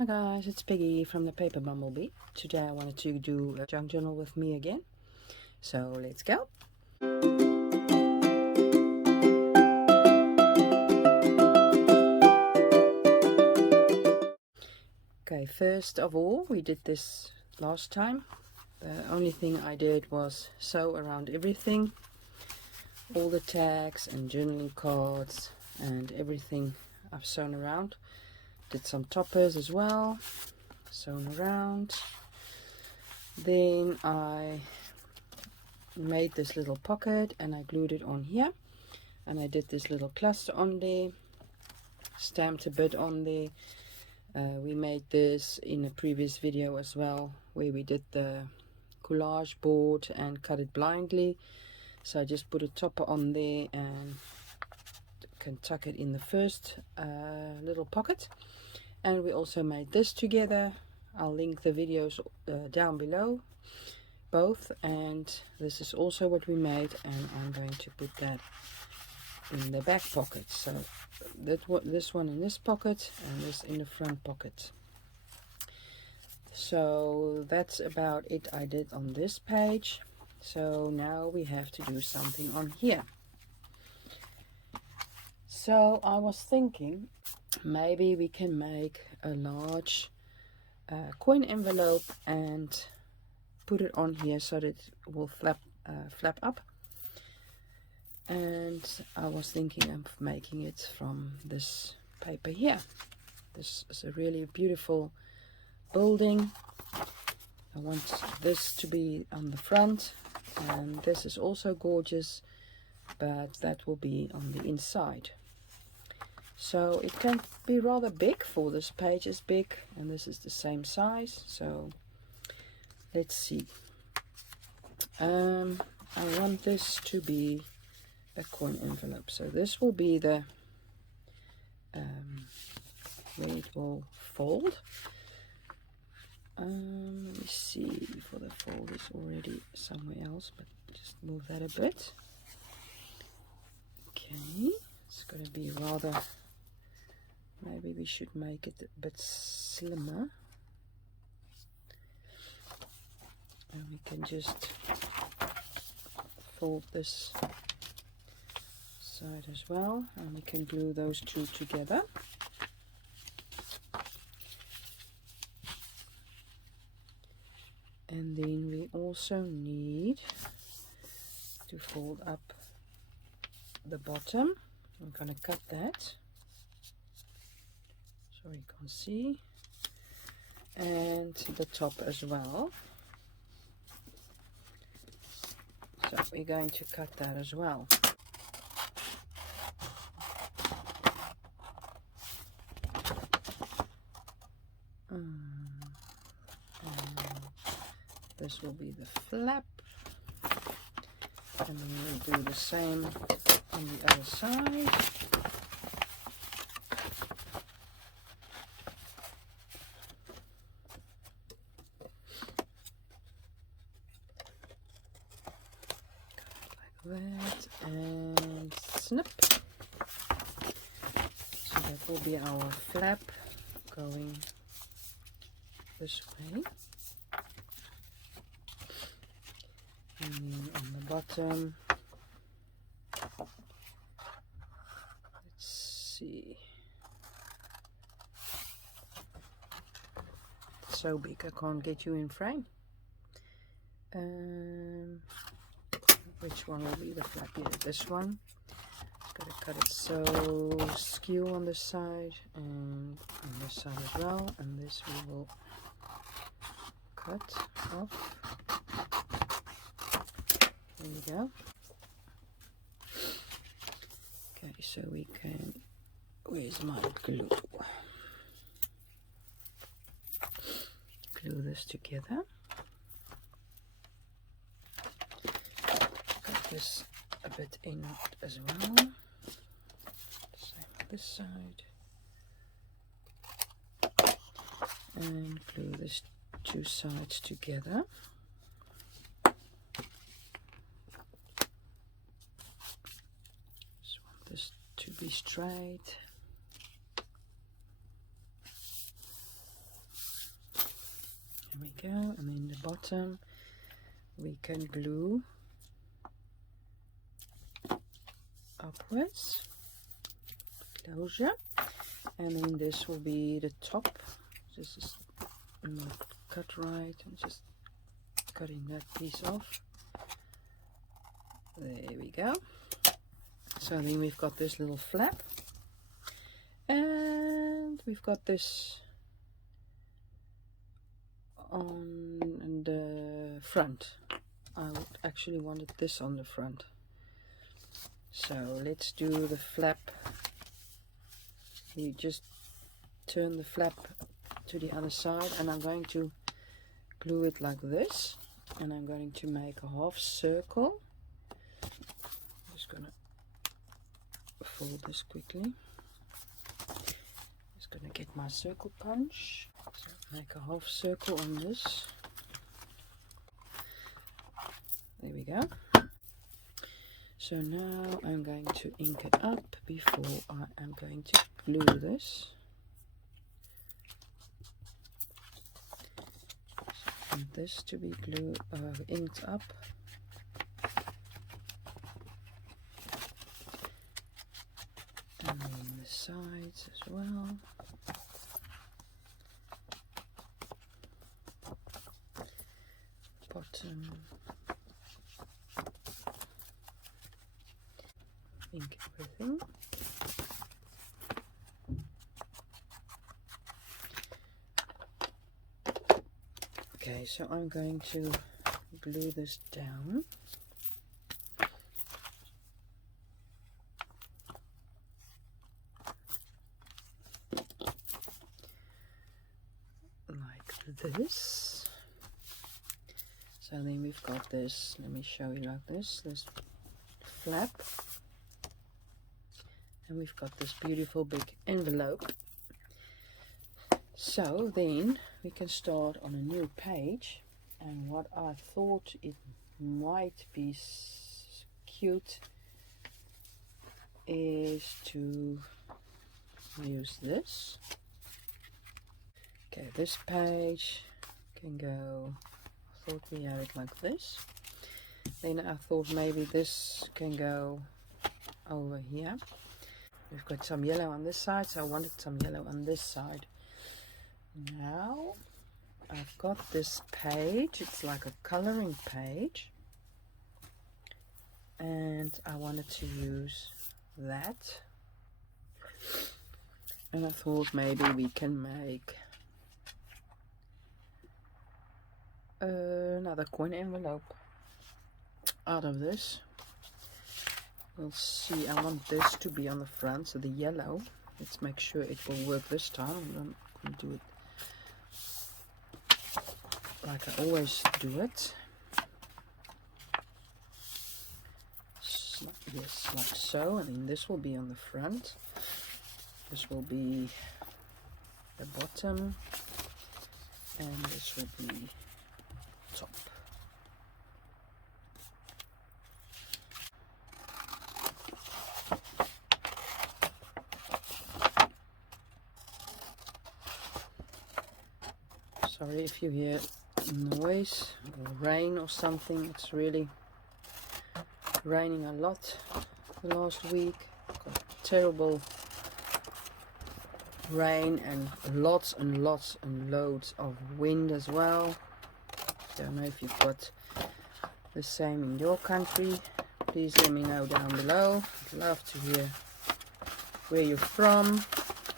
Hi guys, it's Piggy from the Paper Bumblebee. Today I wanted to do a junk journal with me again. So let's go. Okay, first of all, we did this last time. The only thing I did was sew around everything. All the tags and journaling cards and everything I've sewn around. Did some toppers as well, sewn around. Then I made this little pocket and I glued it on here, and I did this little cluster on there, stamped a bit on there. We made this in a previous video as well, where we did the collage board and cut it blindly. So I just put a topper on there and can tuck it in the first little pocket. And we also made this together. I'll link the videos down below, both, and this is also what we made, and I'm going to put that in the back pocket. So this one in this pocket and this in the front pocket. So that's about it I did on this page. So now we have to do something on here. So I was thinking maybe we can make a large coin envelope and put it on here so that it will flap up. And I was thinking of making it from this paper here. This is a really beautiful building. I want this to be on the front, and this is also gorgeous, but that will be on the inside. So it can be rather big, for this page is big and this is the same size. So let's see. I want this to be a coin envelope. So this will be the where it will fold. Let me see, for the fold is already somewhere else, but just move that a bit. Okay, it's going to be rather, maybe we should make it a bit slimmer. And we can just fold this side as well, and we can glue those two together. And then we also need to fold up the bottom. I'm going to cut that so you can see, and the top as well. So we're going to cut that as well. This will be the flap, and then we'll do the same on the other side. Like that, and snip. So that will be our flap going this way. And then on the bottom, let's see, it's so big I can't get you in frame. Which one will be the flap? Yeah, this one. Gotta cut it so skew on this side and on this side as well, and this we will cut off. There we go. Okay, so we can, where's my glue? Glue this together. Cut this a bit in as well. Same on this side. And glue these two sides together. To be straight. we go. And in the bottom we can glue upwards, closure, and then this will be the top. This is not cut right. I'm just cutting that piece off. There we go. So then we've got this little flap, and we've got this on the front. I would actually wanted this on the front. So let's do the flap. You just turn the flap to the other side, and I'm going to glue it like this, and I'm going to make a half circle. I'm just gonna fold this quickly. Just gonna get my circle punch. So make a half circle on this. There we go. So now I'm going to ink it up before I am going to glue this. I want this to be inked up. And on the sides as well. Bottom. Ink everything. Okay, so I'm going to glue this down. Like this. So then we've got this, let me show you like this flap. And we've got this beautiful big envelope. So then we can start on a new page, and what I thought it might be cute is to use this. Okay, this page can go, I thought we had it like this. Then I thought maybe this can go over here. We've got some yellow on this side, so I wanted some yellow on this side. Now I've got this page, it's like a coloring page, and I wanted to use that, and I thought maybe we can make another coin envelope out of this. We'll see. I want this to be on the front, so the yellow, let's make sure it will work this time. I'm going to do it like I always do it. Yes, like so. And then this will be on the front. This will be the bottom, and this will be top. Sorry if you hear noise or rain or something. It's really raining a lot the last week. Got terrible rain and lots and lots and loads of wind as well. Don't know if you've got the same in your country. Please let me know down below. I'd love to hear where you're from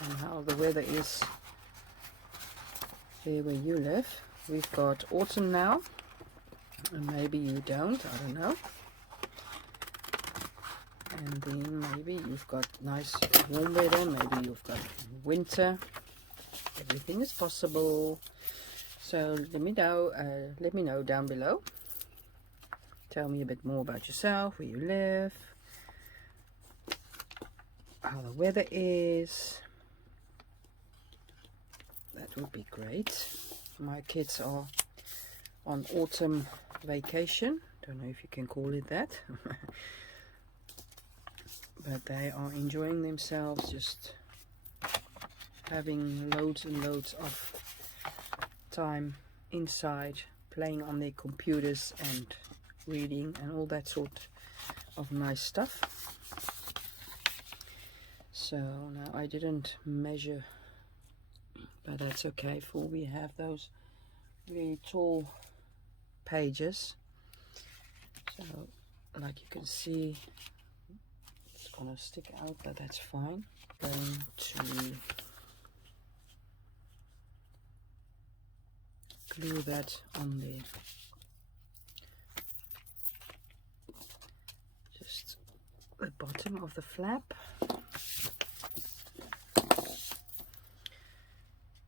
and how the weather is there where you live. We've got autumn now, and maybe you don't, I don't know. And then maybe you've got nice warm weather, maybe you've got winter. Everything is possible. So let me know down below. Tell me a bit more about yourself, where you live, how the weather is. That would be great. My kids are on autumn vacation. Don't know if you can call it that. But they are enjoying themselves, just having loads and loads of time inside playing on their computers and reading and all that sort of nice stuff. So now I didn't measure, but that's okay, for we have those really tall pages. So like you can see, it's gonna stick out, but that's fine. Going to glue that on the just the bottom of the flap,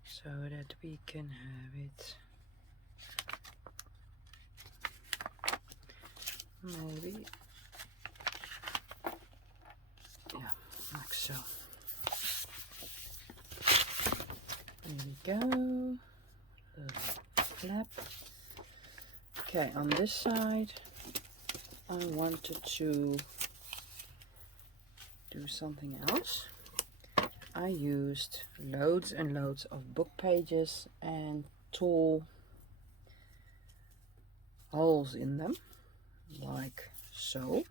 so that we can have it maybe, yeah, like so. There we go. Flap. Okay, on this side I wanted to do something else. I used loads and loads of book pages and tall holes in them, like so.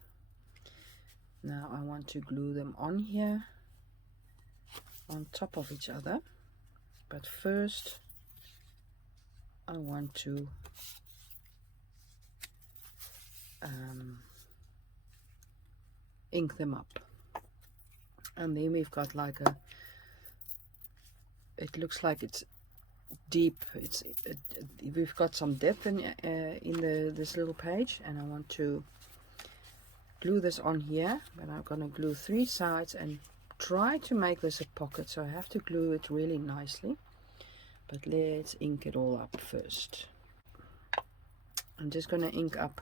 Now I want to glue them on here on top of each other, but first I want to ink them up. And then we've got like a, it looks like it's deep, we've got some depth in this little page, and I want to glue this on here. But I'm gonna glue 3 sides and try to make this a pocket, so I have to glue it really nicely. But let's ink it all up first. I'm just gonna ink up,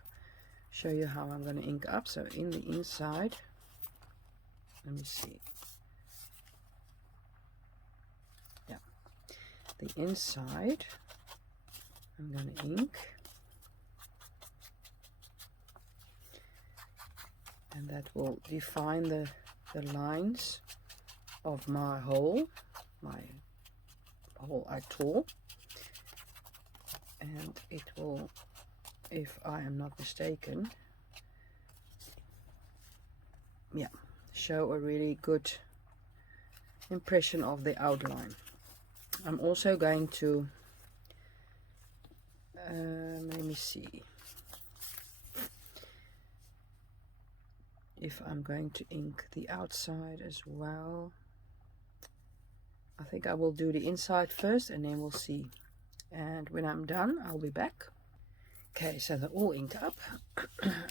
show you how I'm gonna ink up. So in the inside, let me see, yeah, the inside I'm gonna ink, and that will define the lines of my hole I tore, and it will, if I am not mistaken, yeah, show a really good impression of the outline. I'm also going to let me see if I'm going to ink the outside as well. I think I will do the inside first and then we'll see, and when I'm done I'll be back. Okay, so they're all inked up.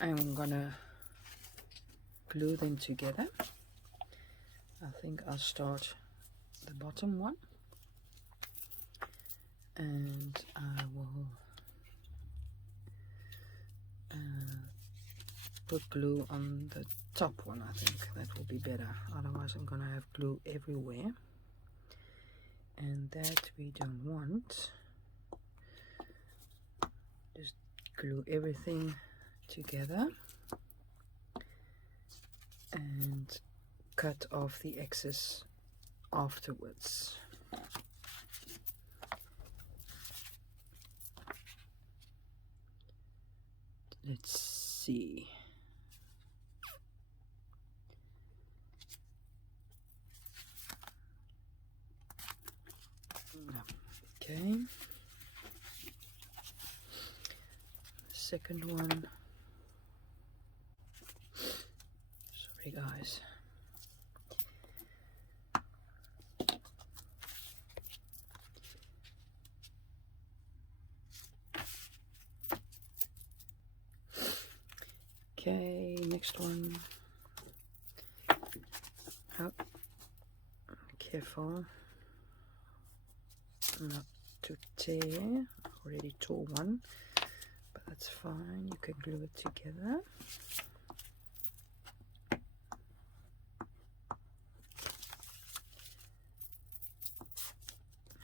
I'm gonna glue them together. I think I'll start the bottom one, and I will put glue on the top one. I think that will be better, otherwise I'm gonna have glue everywhere, and that we don't want. Just glue everything together and cut off the excess afterwards. Let's see. Okay. Second one. Sorry guys. Okay, next one. Oh, careful not to tear. Already tore one, but that's fine. You can glue it together.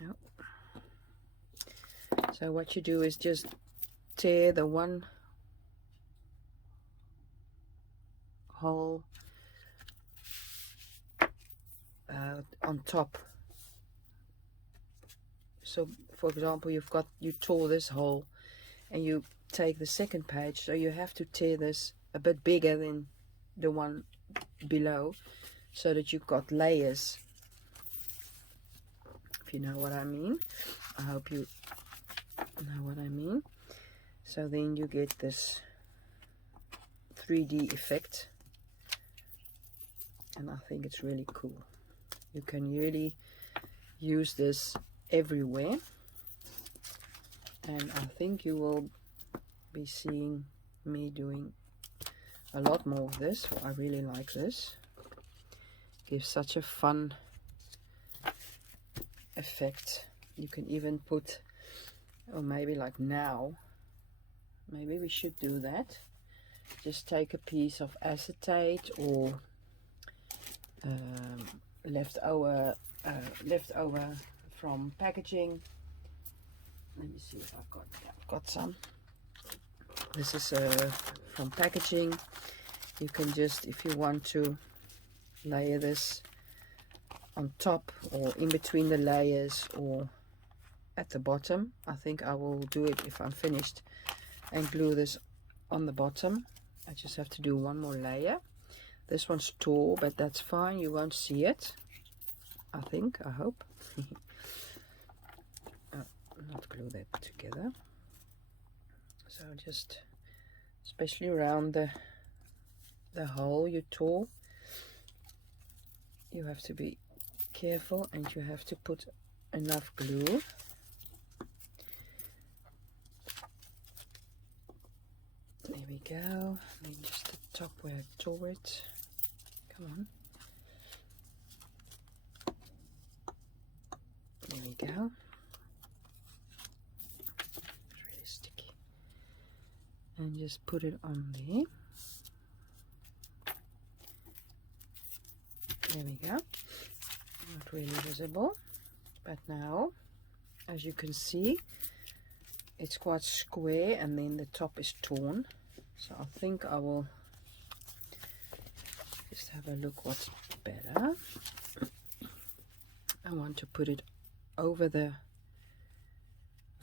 Yep. So what you do is just tear the one hole on top, So for example, you tore this hole and you take the second page, so you have to tear this a bit bigger than the one below, so that you've got layers, if you know what I mean. I hope you know what I mean. So then you get this 3D effect, and I think it's really cool. You can really use this everywhere, and I think you will be seeing me doing a lot more of this. I really like this. Gives such a fun effect. You can even put, or maybe like now, maybe we should do that. Just take a piece of acetate or leftover from packaging. Let me see if I've got some. This is from packaging. You can just, if you want to, layer this on top or in between the layers or at the bottom. I think I will do it if I'm finished, and glue this on the bottom. I just have to do one more layer. This one's tall, but that's fine, you won't see it, I think, I hope. Not glue that together. So just, especially around the hole you tore, you have to be careful, and you have to put enough glue. There we go. Then just the top where I tore it. Come on. There we go. It's really sticky. And just put it on there. There we go. Not really visible, but now, as you can see, it's quite square, and then the top is torn. So I think I will just have a look what's better. I want to put it over the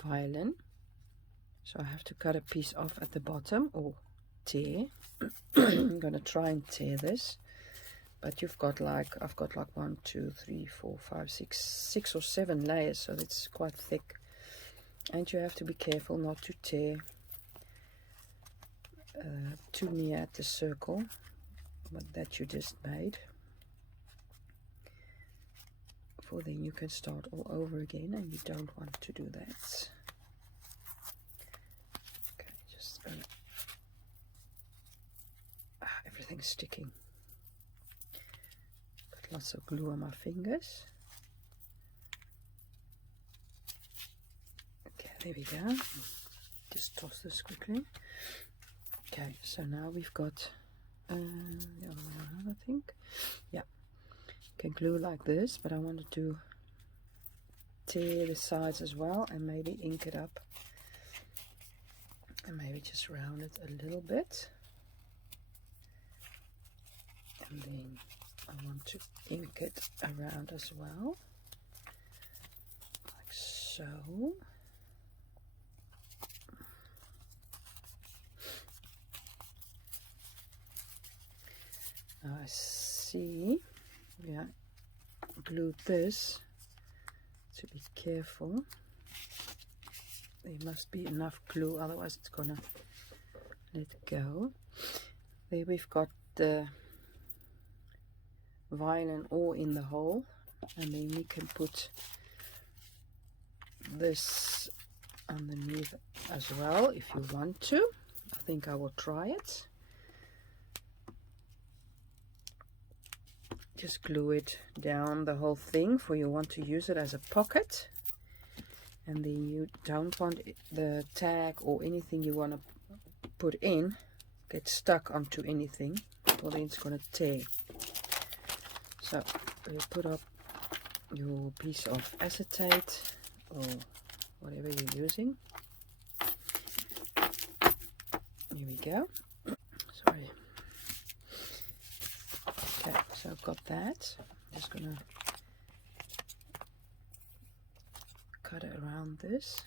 violin, so I have to cut a piece off at the bottom, or tear. I'm gonna try and tear this, but you've got like, I've got like 1, 2, 3, 4, 5, 6 or 7 layers, so it's quite thick, and you have to be careful not to tear too near at the circle that you just made, for then you can start all over again, and you don't want to do that. Okay, just gonna, everything's sticking. Got lots of glue on my fingers. Okay, there we go. Just toss this quickly. Okay, so now we've got the other way around, I think. Yeah, you can glue like this, but I wanted to tear the sides as well, and maybe ink it up, and maybe just round it a little bit. And then I want to ink it around as well, like so. Now I see, yeah, glued this, to be careful. There must be enough glue, otherwise it's gonna let go. There we've got the violin all in the hole, and then we can put this underneath as well if you want to. I think I will try it. Just glue it down the whole thing, for you want to use it as a pocket, and then you don't want the tag or anything you want to put in get stuck onto anything, or then it's going to tear. So you put up your piece of acetate or whatever you're using. Here we go. Sorry. Okay, so I've got that. I'm just gonna cut around this.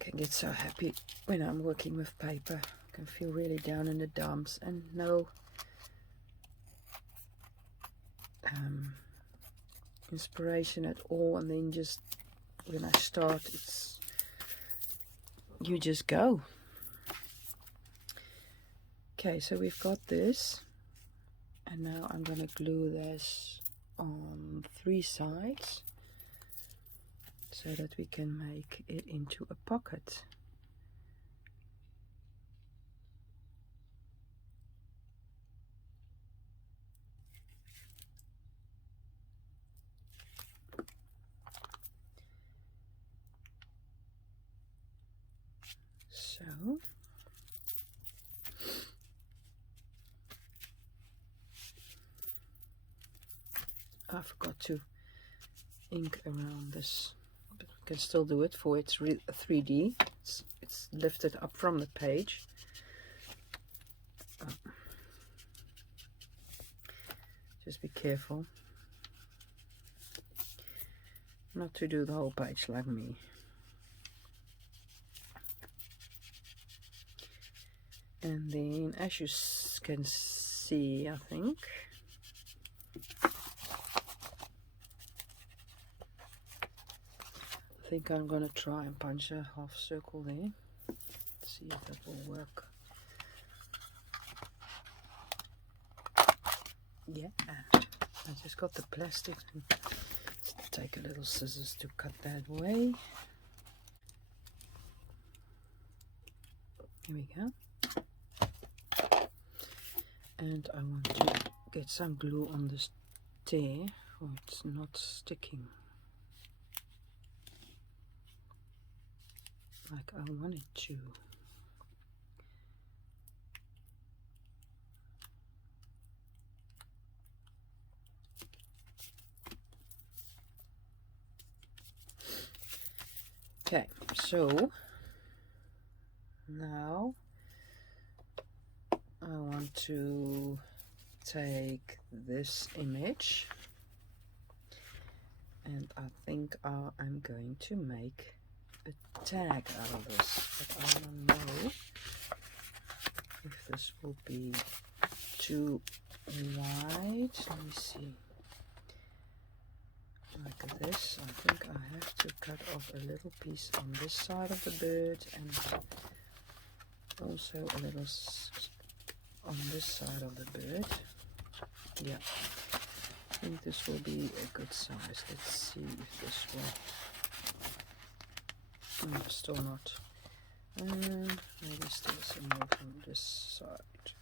I can get so happy when I'm working with paper. I can feel really down in the dumps and no inspiration at all, and then just when I start, it's you just go. Okay, so we've got this, and now I'm gonna glue this on 3 sides so that we can make it into a pocket. So I forgot to ink around this, but we can still do it for it's 3D. It's lifted up from the page. Just be careful not to do the whole page like me. And then, as you can see, I think I'm gonna try and punch a half circle there. See if that will work. Yeah, I just got the plastic and take a little scissors to cut that away. Here we go. And I want to get some glue on this tear, or it's not sticking like I want it to. Okay, so now I want to take this image, and I think I'm going to make a tag out of this, but I don't know if this will be too wide. Let me see. Like this. I think I have to cut off a little piece on this side of the bird, and also a little on this side of the bird. Yeah, I think this will be a good size. Let's see if this will. No, still not. Maybe still some more from this side.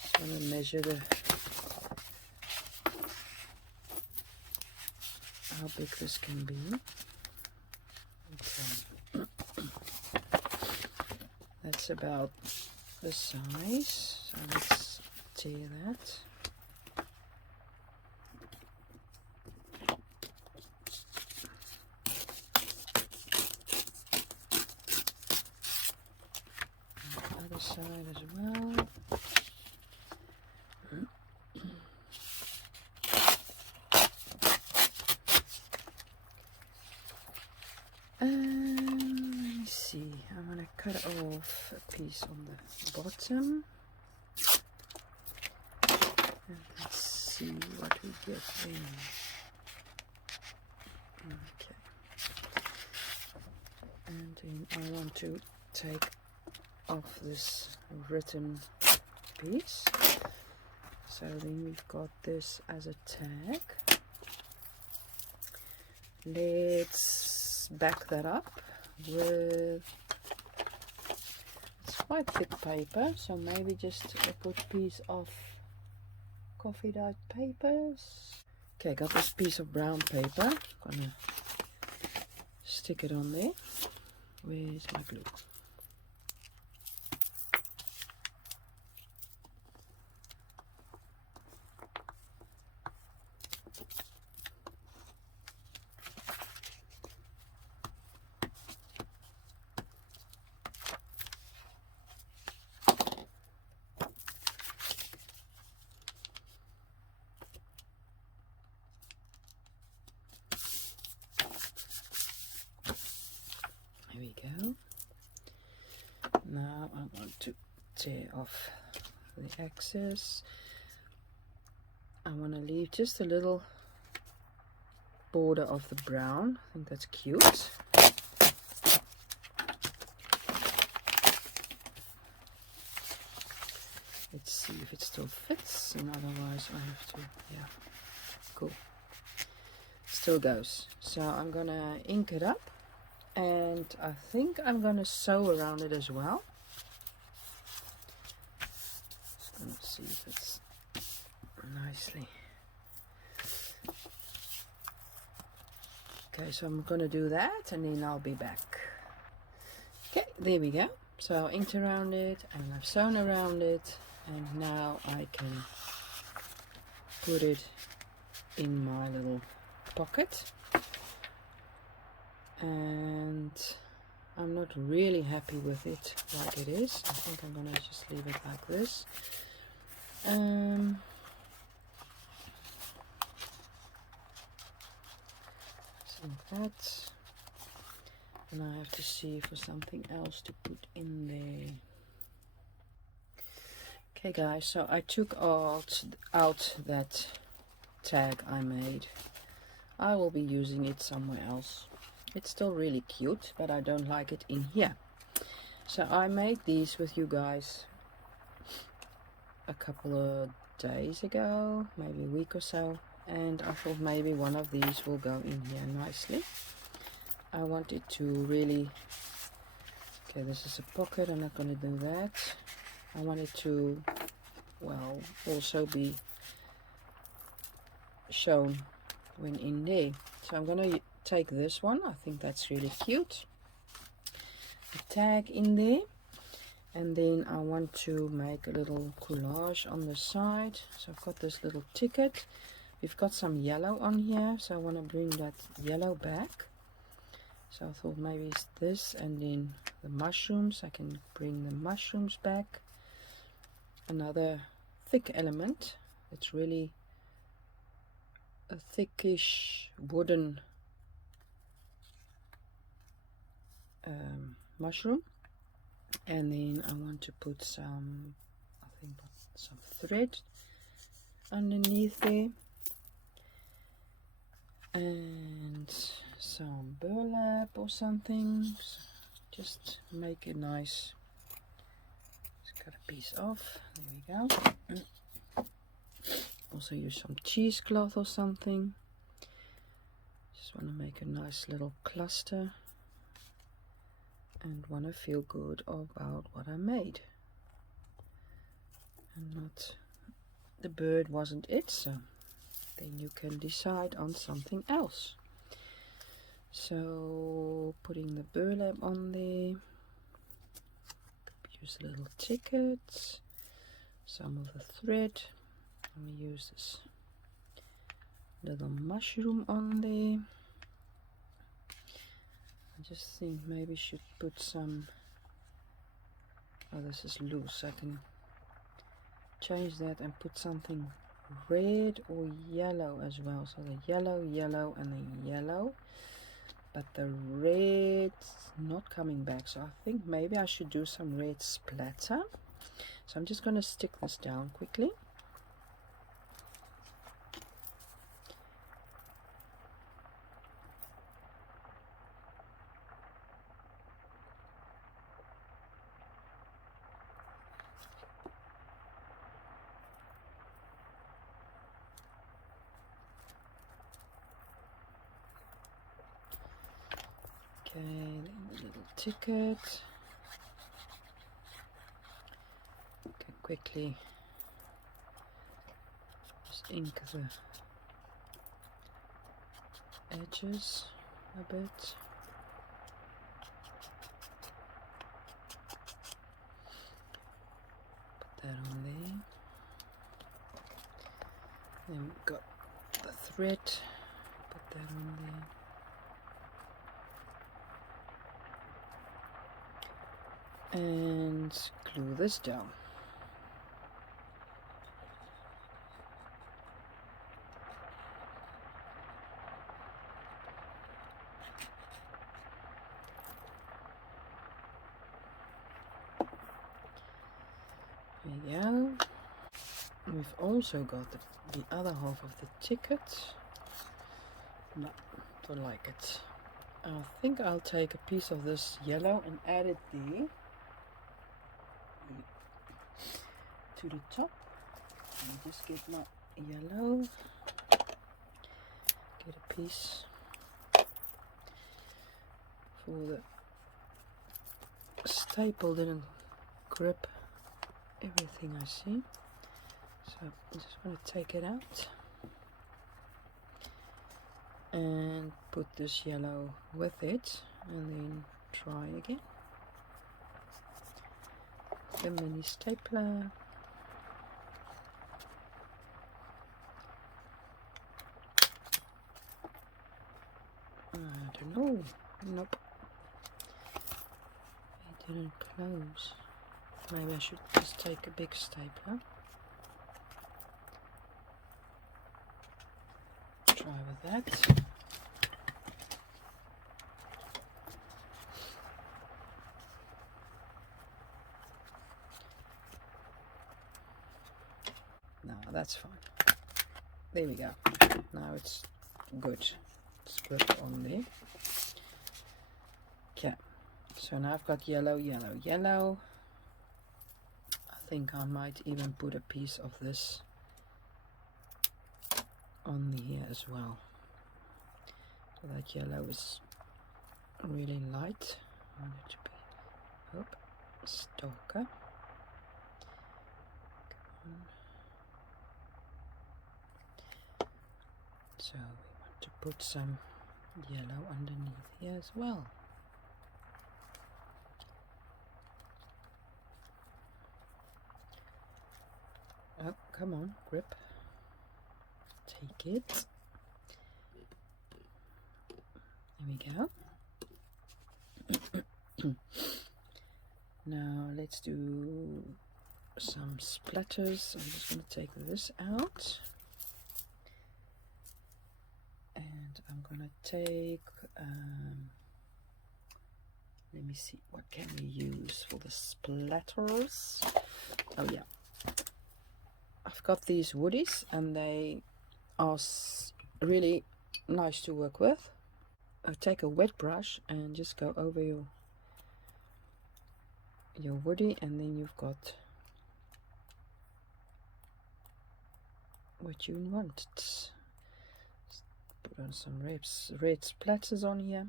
Just want to measure how big this can be. Okay. That's about the size, so let's tear that. And the other side as well. Let me see, I'm going to cut off a piece on the bottom. And let's see what we get in. Okay. And then I want to take off this written piece. So then we've got this as a tag. Let's back that up with, it's quite thick paper, so maybe just a good piece of coffee dyed papers. Okay, I got this piece of brown paper. I'm gonna stick it on there. Where's my glue? Now I want to tear off the excess. I want to leave just a little border of the brown. I think that's cute. Let's see if it still fits, and otherwise I have to, yeah, cool. Still goes. So I'm gonna ink it up, and I think I'm gonna sew around it as well. Let's see if it's nicely. Okay, so I'm gonna do that and then I'll be back. Okay, there we go. So I inked around it and I've sewn around it, and now I can put it in my little pocket. And I'm not really happy with it like it is. I think I'm gonna just leave it like this. Like that. And I have to see for something else to put in there. Okay guys, so I took out that tag I made. I will be using it somewhere else. It's still really cute, but I don't like it in here. So I made these with you guys a couple of days ago, maybe a week or so, and I thought maybe one of these will go in here nicely. I want it to really, okay, this is a pocket, I'm not going to do that. I want it to, well, also be shown when in there. So I'm going to take this one. I think that's really cute. A tag in there. And then I want to make a little collage on the side. So I've got this little ticket. We've got some yellow on here, so I want to bring that yellow back. So I thought maybe it's this, and then the mushrooms. I can bring the mushrooms back. Another thick element. It's really a thickish wooden mushroom. And then I want to put some, I think some thread underneath there, and some burlap or something. So just make it nice. Just cut a piece off. There we go. Also use some cheesecloth or something. Just want to make a nice little cluster. And want to feel good about what I made, and not the bird wasn't it, so then you can decide on something else. So putting the burlap on there, use a little ticket, some of the thread. I'm going to use this little mushroom on there. I just think maybe should put some, oh, this is loose, I can change that and put something red or yellow as well. So the yellow, yellow and the yellow, but the red's not coming back, so I think maybe I should do some red splatter. So I'm just going to stick this down quickly. Okay, then the little ticket. Okay, quickly just ink the edges a bit. Put that on there. Then we've got the thread. Put that on there. And glue this down. There we go. We've also got the other half of the ticket. No, don't like it. I think I'll take a piece of this yellow and add it there to the top. Let me just get my yellow. Get a piece for the staple didn't grip everything I see. So I'm just going to take it out and put this yellow with it and then try again. The mini stapler. I don't know. Nope. It didn't close. Maybe I should just take a big stapler. Try with that. No, that's fine. There we go. Now it's good. It's good on there. Okay. So now I've got yellow, yellow, yellow. I think I might even put a piece of this on here as well. So that yellow is really light. I want it to be stalker. So we want to put some yellow underneath here as well. Oh, come on, grip. Take it. There we go. Now let's do some splatters. I'm just going to take this out. And I'm going to take, let me see, what can we use for the splatters? Oh yeah. I've got these woodies and they are really nice to work with. I take a wet brush and just go over your woody, and then you've got what you want. Put on some red splatters on here.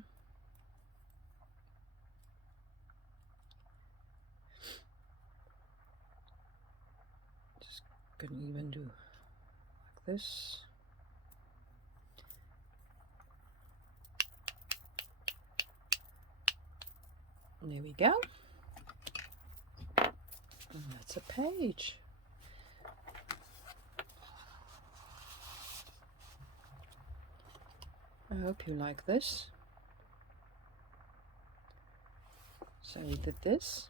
Just can even do like this. There we go. And that's a page. I hope you like this. So we did this.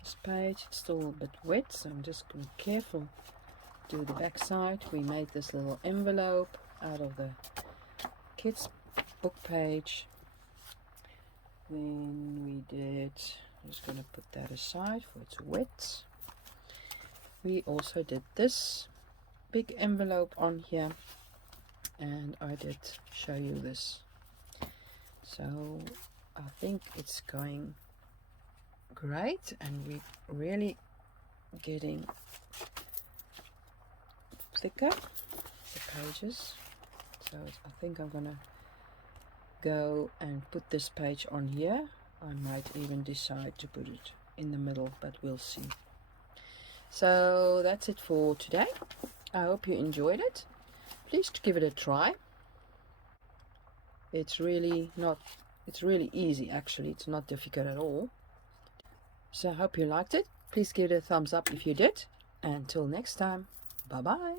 This page, it's still a bit wet, so I'm just going to be careful. Do the back side. We made this little envelope out of the kids book page. Then we did, I'm just going to put that aside for it's wet. We also did this big envelope on here, and I did show you this. So I think it's going great, and we're really getting thicker, the pages. So I think I'm gonna go and put this page on here. I might even decide to put it in the middle, but we'll see. So that's it for today. I hope you enjoyed it. Please give it a try. It's really easy actually. It's not difficult at all. So I hope you liked it. Please give it a thumbs up if you did. Until next time, bye bye.